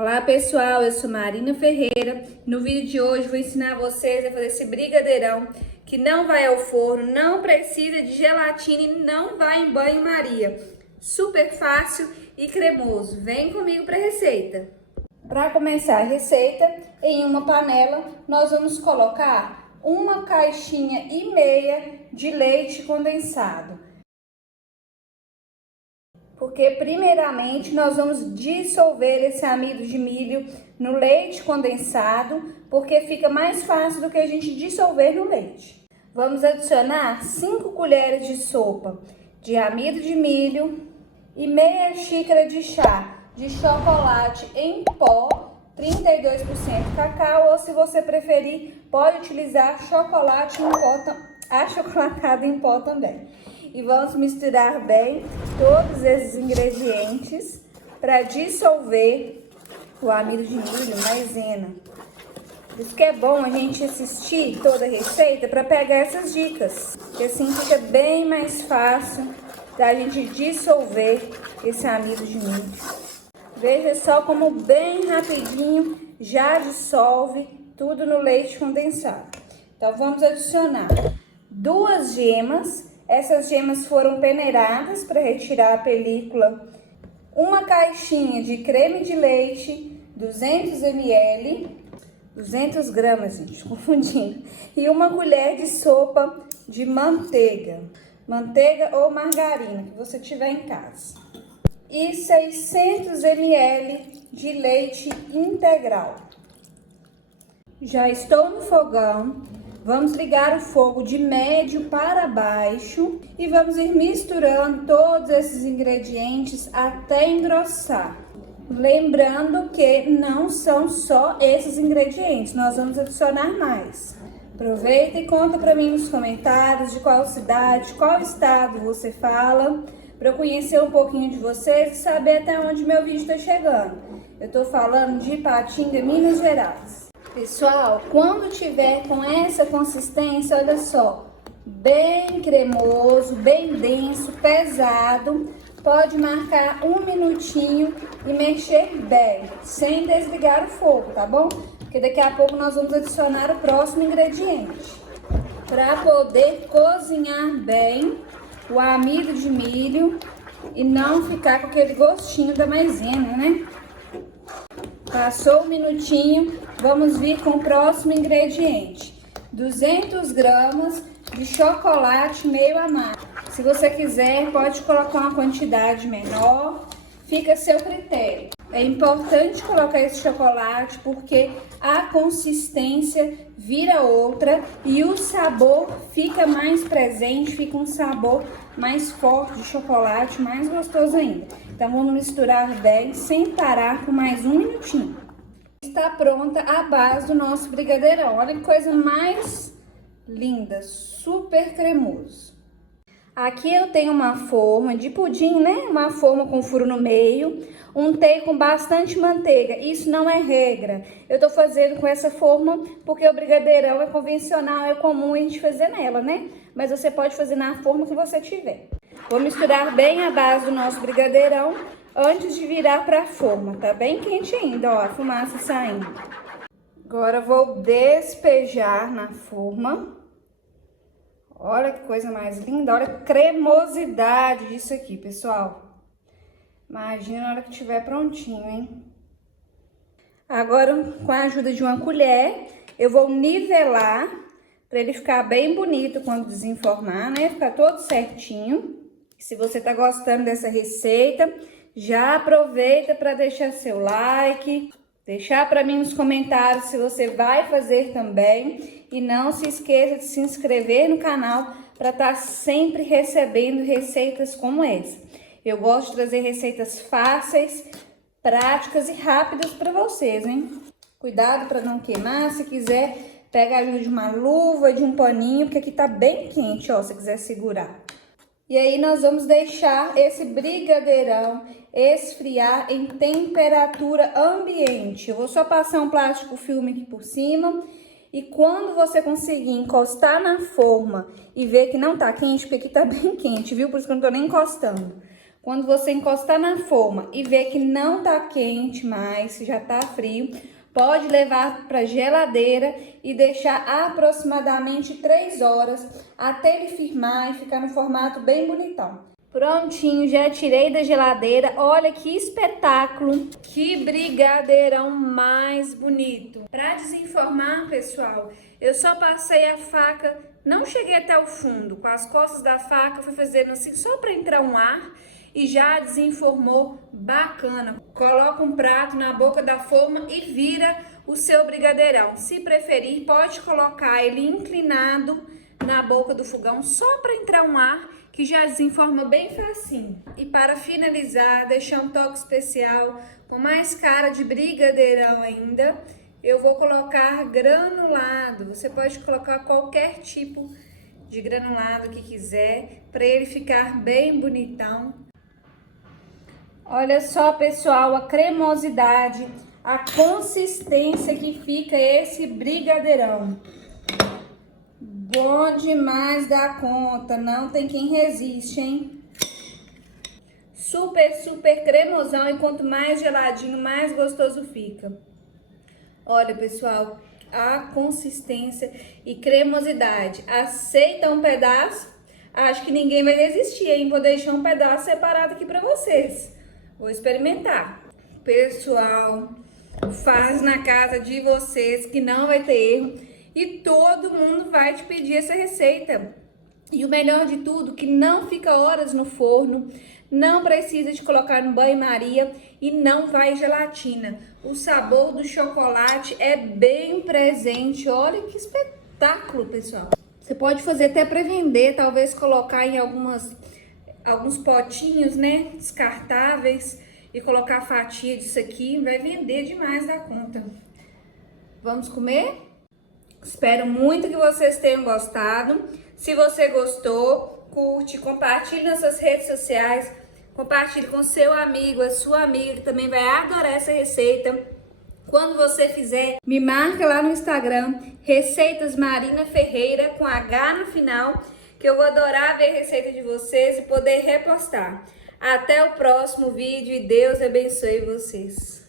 Olá pessoal, eu sou Marina Ferreira. No vídeo de hoje vou ensinar vocês a fazer esse brigadeirão que não vai ao forno, não precisa de gelatina e não vai em banho-maria. Super fácil e cremoso. Vem comigo para a receita. Para começar a receita, em uma panela nós vamos colocar 1,5 caixinhas de leite condensado. Porque primeiramente nós vamos dissolver esse amido de milho no leite condensado, porque fica mais fácil do que a gente dissolver no leite. Vamos adicionar 5 colheres de sopa de amido de milho e meia xícara de chá de chocolate em pó, 32% cacau, ou se você preferir, pode utilizar chocolate em pó, achocolatado em pó também. E vamos misturar bem todos esses ingredientes para dissolver o amido de milho, maisena. Por isso que é bom a gente assistir toda a receita para pegar essas dicas, que assim fica bem mais fácil da gente dissolver esse amido de milho. Veja só como bem rapidinho já dissolve tudo no leite condensado. Então vamos adicionar 2 gemas. Essas gemas foram peneiradas para retirar a película. 1 caixinha de creme de leite, 200 ml, 200 gramas, gente, confundindo. E 1 colher de sopa de manteiga. Manteiga ou margarina, que você tiver em casa. E 600 ml de leite integral. Já estou no fogão. Vamos ligar o fogo de médio para baixo e vamos ir misturando todos esses ingredientes até engrossar. Lembrando que não são só esses ingredientes, nós vamos adicionar mais. Aproveita e conta para mim nos comentários de qual cidade, qual estado você fala, para eu conhecer um pouquinho de vocês e saber até onde meu vídeo está chegando. Eu estou falando de Ipatinga, Minas Gerais. Pessoal, quando tiver com essa consistência, olha só, bem cremoso, bem denso, pesado, pode marcar 1 minutinho e mexer bem, sem desligar o fogo, tá bom? Porque daqui a pouco nós vamos adicionar o próximo ingrediente. Para poder cozinhar bem o amido de milho e não ficar com aquele gostinho da maisena, né? Passou 1 minutinho, vamos vir com o próximo ingrediente. 200 gramas de chocolate meio amargo. Se você quiser, pode colocar uma quantidade menor, fica a seu critério. É importante colocar esse chocolate porque a consistência vira outra e o sabor fica mais presente, fica um sabor mais forte de chocolate, mais gostoso ainda. Então vamos misturar bem, sem parar, por mais 1 minutinho. Está pronta a base do nosso brigadeirão. Olha que coisa mais linda, super cremoso. Aqui eu tenho uma forma de pudim, né? Uma forma com furo no meio. Untei com bastante manteiga. Isso não é regra. Eu tô fazendo com essa forma porque o brigadeirão é convencional, é comum a gente fazer nela, né? Mas você pode fazer na forma que você tiver. Vou misturar bem a base do nosso brigadeirão antes de virar para a forma. Tá bem quente ainda, ó, a fumaça saindo. Agora vou despejar na forma. Olha que coisa mais linda, olha a cremosidade disso aqui, pessoal. Imagina na hora que estiver prontinho, hein? Agora, com a ajuda de uma colher, eu vou nivelar para ele ficar bem bonito quando desenformar, né? Ficar todo certinho. Se você tá gostando dessa receita, já aproveita para deixar seu like, deixar para mim nos comentários se você vai fazer também. E não se esqueça de se inscrever no canal para estar sempre recebendo receitas como essa. Eu gosto de trazer receitas fáceis, práticas e rápidas para vocês, hein? Cuidado para não queimar, se quiser, pega a ajuda de uma luva, de um paninho, porque aqui tá bem quente, ó, se quiser segurar. E aí nós vamos deixar esse brigadeirão esfriar em temperatura ambiente. Eu vou só passar um plástico filme aqui por cima. E quando você conseguir encostar na forma e ver que não tá quente, porque aqui tá bem quente, viu? Por isso que eu não tô nem encostando. Quando você encostar na forma e ver que não tá quente mais, já tá frio, pode levar para geladeira e deixar aproximadamente 3 horas até ele firmar e ficar no formato bem bonitão. Prontinho, já tirei da geladeira. Olha que espetáculo, que brigadeirão mais bonito. Para desenformar, pessoal, eu só passei a faca, não cheguei até o fundo, com as costas da faca, fui fazendo assim só para entrar um ar e já desenformou bacana. Coloca um prato na boca da forma e vira o seu brigadeirão. Se preferir, pode colocar ele inclinado na boca do fogão só para entrar um ar, que já desenforma bem facinho. E para finalizar, deixar um toque especial com mais cara de brigadeirão ainda, eu vou colocar granulado. Você pode colocar qualquer tipo de granulado que quiser, para ele ficar bem bonitão. Olha só, pessoal, a cremosidade, a consistência que fica esse brigadeirão. Bom demais da conta, não tem quem resiste, hein? Super, super cremosão, e quanto mais geladinho, mais gostoso fica. Olha, pessoal, a consistência e cremosidade. Aceita um pedaço? Acho que ninguém vai resistir, hein? Vou deixar um pedaço separado aqui pra vocês. Vou experimentar. Pessoal, faz na casa de vocês que não vai ter erro. E todo mundo vai te pedir essa receita. E o melhor de tudo, que não fica horas no forno, não precisa de colocar no banho-maria e não vai gelatina. O sabor do chocolate é bem presente. Olha que espetáculo, pessoal. Você pode fazer até para vender, talvez colocar em alguns potinhos, né, descartáveis, e colocar a fatia disso aqui. Vai vender demais da conta. Vamos comer? Espero muito que vocês tenham gostado. Se você gostou, curte, compartilhe nas suas redes sociais, compartilhe com seu amigo, a sua amiga, que também vai adorar essa receita. Quando você fizer, me marca lá no Instagram, Receitas Marina Ferreira, com H no final, que eu vou adorar ver a receita de vocês e poder repostar. Até o próximo vídeo e Deus abençoe vocês.